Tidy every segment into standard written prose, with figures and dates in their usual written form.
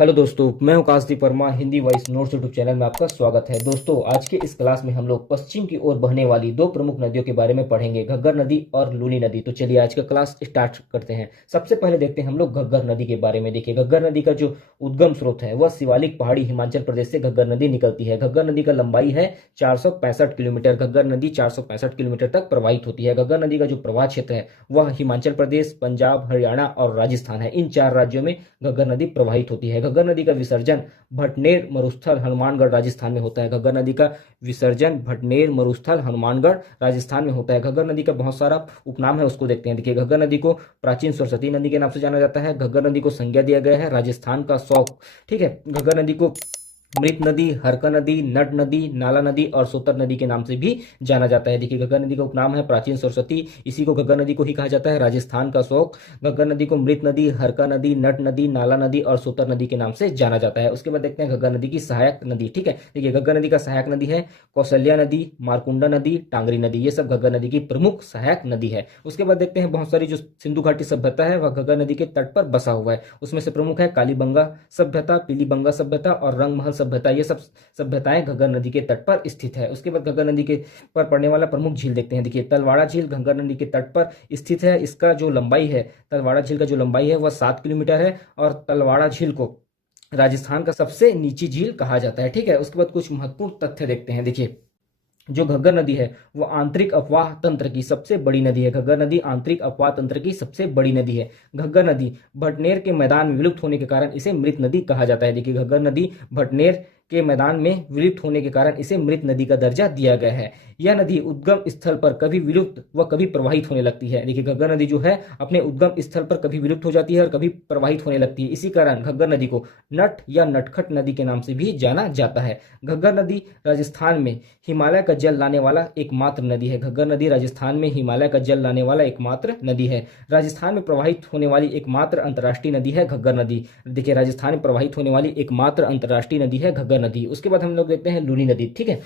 Hello दोस्तों, मैं हूं Kashdeep Verma. Hindi voice notes YouTube channel में आपका स्वागत है। दोस्तों, आज के इस क्लास में हम लोग पश्चिम की ओर बहने वाली दो प्रमुख नदियों के बारे में पढ़ेंगे, घग्गर नदी और लूनी नदी। तो चलिए आज का क्लास स्टार्ट करते हैं। सबसे पहले देखते हैं हम लोग घग्गर नदी के बारे में। देखिए, घग्गर नदी का जो उद्गम स्रोत है वह शिवालिक पहाड़ी हिमाचल प्रदेश से घग्गर नदी निकलती है। घग्गर नदी का लंबाई है 465 किलोमीटर। घग्गर नदी 465 किलोमीटर तक प्रवाहित होती है। घग्गर नदी का जो प्रवाह क्षेत्र है वह हिमाचल प्रदेश, पंजाब, हरियाणा और राजस्थान है। इन चार राज्यों में घग्गर नदी प्रवाहित होती है। घग्गर नदी का विसर्जन भटनेर मरुस्थल हनुमानगढ़ राजस्थान में होता है। घग्गर नदी का विसर्जन भटनेर मरुस्थल हनुमानगढ़ राजस्थान में होता है। घग्गर नदी का बहुत सारा उपनाम है, उसको देखते हैं। देखिए, घग्गर नदी को प्राचीन सरस्वती नदी के नाम से जाना जाता है। घग्गर नदी को संज्ञा दिया गया है राजस्थान का शौक। ठीक है, घग्गर नदी को मृत नदी, हरका नदी, नट नदी, नाला नदी और सोतर नदी के नाम से भी जाना जाता है। देखिए, घग्गर नदी का उपनाम है प्राचीन सरस्वती, इसी को घग्गर नदी को ही कहा जाता है राजस्थान का शौक। घग्गर नदी को मृत नदी, हरका नदी, नट नदी, नाला नदी और सोतर नदी के नाम से जाना जाता है। उसके बाद देखते हैं घग्गर नदी की सहायक नदी। ठीक है, देखिए, घग्गर नदी का सहायक नदी है कौशल्या नदी, मारकुंडा नदी, टांगरी नदी। ये सब घग्गर नदी की प्रमुख सहायक नदी है। उसके बाद देखते हैं बहुत सारी जो सिंधु घाटी सभ्यता है वह घग्गर नदी के तट पर बसा हुआ है। उसमें से प्रमुख है कालीबंगा सभ्यता, पीलीबंगा सभ्यता और रंगमहल सभ्यता। ये सब सभ्यताएं घग्गर नदी के तट पर स्थित है। उसके बाद घग्गर नदी के पर पड़ने वाला प्रमुख झील देखते हैं। देखिए, तलवाड़ा झील घग्गर नदी के तट पर स्थित है। इसका जो लंबाई है, तलवाड़ा झील का जो लंबाई है वह 7 किलोमीटर है और तलवाड़ा झील को राजस्थान का सबसे नीची झील कहा जाता है। ठीक है, उसके बाद कुछ महत्वपूर्ण तथ्य देखते हैं। देखिए, जो घग्गर नदी है वो आंतरिक अपवाह तंत्र की सबसे बड़ी नदी है। घग्गर नदी आंतरिक अपवाह तंत्र की सबसे बड़ी नदी है। घग्गर नदी भटनेर के मैदान में विलुप्त होने के कारण इसे मृत नदी कहा जाता है। देखिए, घग्गर नदी भटनेर के मैदान में विलुप्त होने के कारण इसे मृत नदी का दर्जा दिया गया है। यह नदी उद्गम स्थल पर कभी विलुप्त व कभी प्रवाहित होने लगती है। देखिए, घग्गर नदी जो है अपने उद्गम स्थल पर कभी विलुप्त हो जाती है और कभी प्रवाहित होने लगती है। इसी कारण घग्गर नदी को नट या नटखट नदी के नाम से भी जाना जाता है। घग्गर नदी राजस्थान में हिमालय का जल लाने वाला एकमात्र नदी है। घग्गर नदी राजस्थान में हिमालय का जल लाने वाला एकमात्र नदी है। राजस्थान में प्रवाहित होने वाली एकमात्र अंतर्राष्ट्रीय नदी है घग्गर नदी। देखिए, राजस्थान में प्रवाहित होने वाली एकमात्र अंतर्राष्ट्रीय नदी है घग्गर नदी। उसके बाद हम लोग देखते हैं लूनी नदी। ठीक है,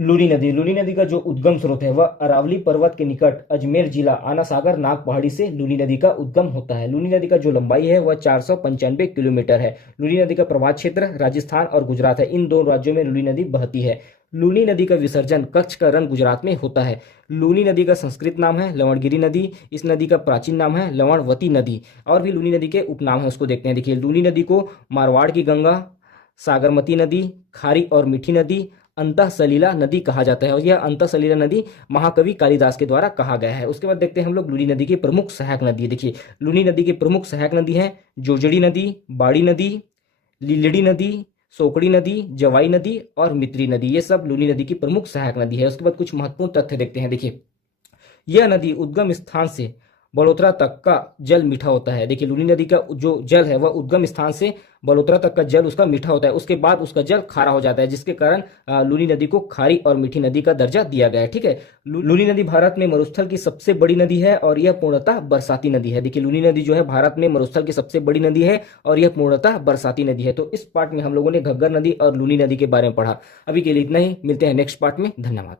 लूनी नदी का जो उद्गम स्रोत है वह अरावली पर्वत के निकट अजमेर जिला आना सागर नाग पहाड़ी से लूनी नदी का उद्गम होता है। लूनी नदी का जो लंबाई है वह 495 किलोमीटर है। लूनी नदी का प्रवाह क्षेत्र राजस्थान और गुजरात है। इन दो राज्यों में लूनी नदी बहती है। लूनी नदी का विसर्जन कच्छ का रण गुजरात में होता है। लूनी नदी का संस्कृत नाम है लवणगिरी नदी। इस नदी का प्राचीन नाम है लवणवती नदी। और भी लूनी नदी के उपनाम है, उसको देखते हैं। देखिए, लूनी नदी को मारवाड़ की गंगा, सागरमती नदी, खारी और मीठी नदी, अंतः सलीला नदी कहा जाता है। और यह अंतः सलीला नदी महाकवि कालिदास के द्वारा कहा गया है। उसके बाद देखते हैं हम लोग लूनी नदी की प्रमुख सहायक नदी। देखिए, लूनी नदी की प्रमुख सहायक नदी है जोजड़ी नदी, बाड़ी नदी, लीलड़ी नदी, सोकड़ी नदी, जवाई नदी और मित्री नदी। ये सब लूनी नदी की प्रमुख सहायक नदी है। उसके बाद कुछ महत्वपूर्ण तथ्य देखते हैं। देखिए, यह नदी उद्गम स्थान से बड़ोतरा तक का जल मीठा होता है। देखिए, लूनी नदी का जो जल है वह उद्गम स्थान से बड़ोतरा तक का जल उसका मीठा होता है। उसके बाद उसका जल खारा हो जाता है, जिसके कारण लूनी नदी को खारी और मीठी नदी का दर्जा दिया गया है। ठीक है, लूनी नदी भारत में मरुस्थल की सबसे बड़ी नदी है और यह पूर्णतः बरसाती नदी है। देखिए, लूनी नदी जो है भारत में मरुस्थल की सबसे बड़ी नदी है और यह पूर्णतः बरसाती नदी है। तो इस पार्ट में हम लोगों ने घग्गर नदी और लूनी नदी के बारे में पढ़ा। अभी के लिए इतना ही, मिलते हैं नेक्स्ट पार्ट में। धन्यवाद।